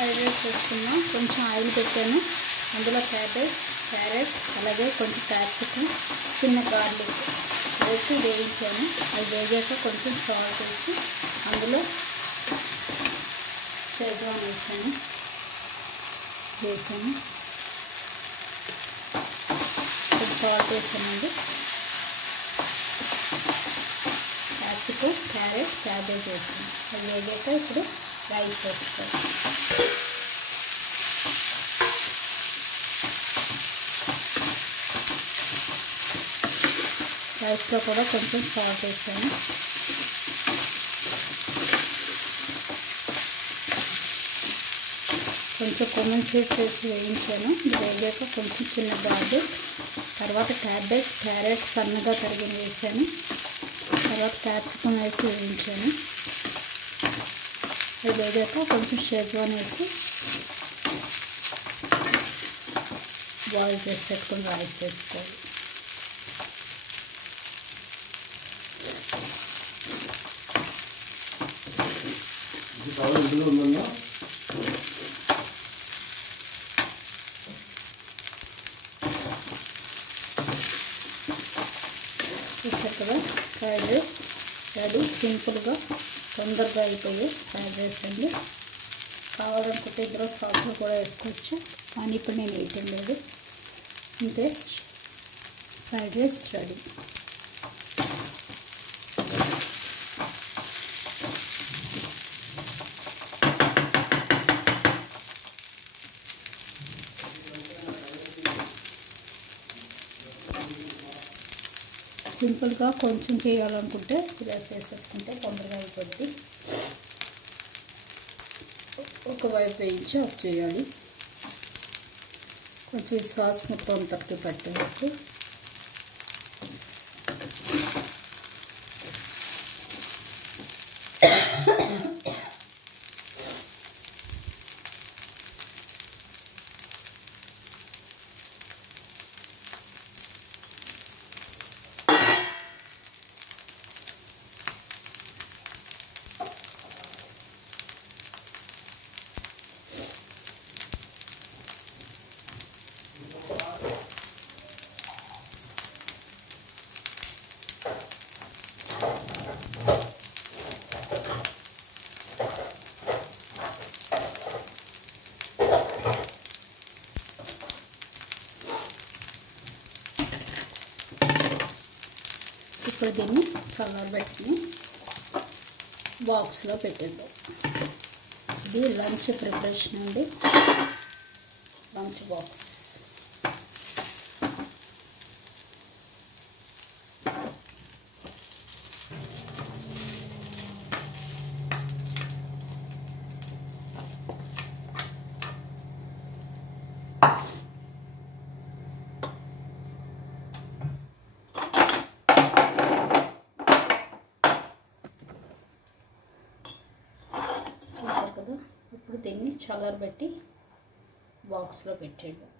Fried rice వేసుకున్నాం. కొంచెం oil పెట్టాను. అందులో క్యారెట్ అలాగే కొంచెం క్యాప్సికమ్, చిన్న గార్లిక్ వేసి వేయించాను. అది వేగాక కొంచెం సాల్ట్ వేసి అందులో షెజ్వాన్ వేసాను. కొంచెం సాల్ట్ వేసానండి. క్యాప్సికమ్, క్యారెట్, క్యాబేజ్ వేసాను. అది వేగాక ఇప్పుడు రైస్ వేస్తాను. రైస్లో కూడా కొంచెం సాల్ట్ వేసాను. కొంచెం కొమ్మన్ సీడ్స్ వేసి వేయించాను. ఇది వేగాక కొంచెం చిన్న గార్లిక్, తర్వాత క్యాబేజ్, క్యారెట్ సన్నగా తరిగి వేసాను. తర్వాత క్యాప్సికమ్ వేసి వేయించాను. అది వేగాక కొంచెం షెజ్వాన్ వేసి బాయిల్ చేసి పెట్టుకుని రైస్ వేసుకోవాలి. చూసారు కదా, ఫ్రైడ్ రైస్ రెడీ. సింపుల్గా తొందరగా అయిపోయి ఫ్రైడ్ రైస్ అండి. కావాలనుకుంటే ఇందులో సాసులు కూడా వేసుకోవచ్చు, కానీ ఇప్పుడు నేను వేయటం లేదు. అంతే, ఫ్రైడ్ రైస్ రెడీ. సింపుల్గా కొంచెం చేయాలనుకుంటే ఇలా చేసేసుకుంటే తొందరగా అయిపోద్ది. ఒకవైపు వేయించి ఆఫ్ చేయాలి. కొంచెం సాస్ మొత్తం అంతటికి పట్టేసి ఇప్పుడు దీన్ని చల్లబెట్టుకుని బాక్స్లో పెట్టేద్దాం. ఇది లంచ్ ప్రిపరేషన్ అండి. Lunch box. చూసారు కదా, ఇప్పుడు దీన్ని చల్లబెట్టి బాక్స్లో పెట్టేద్దాం.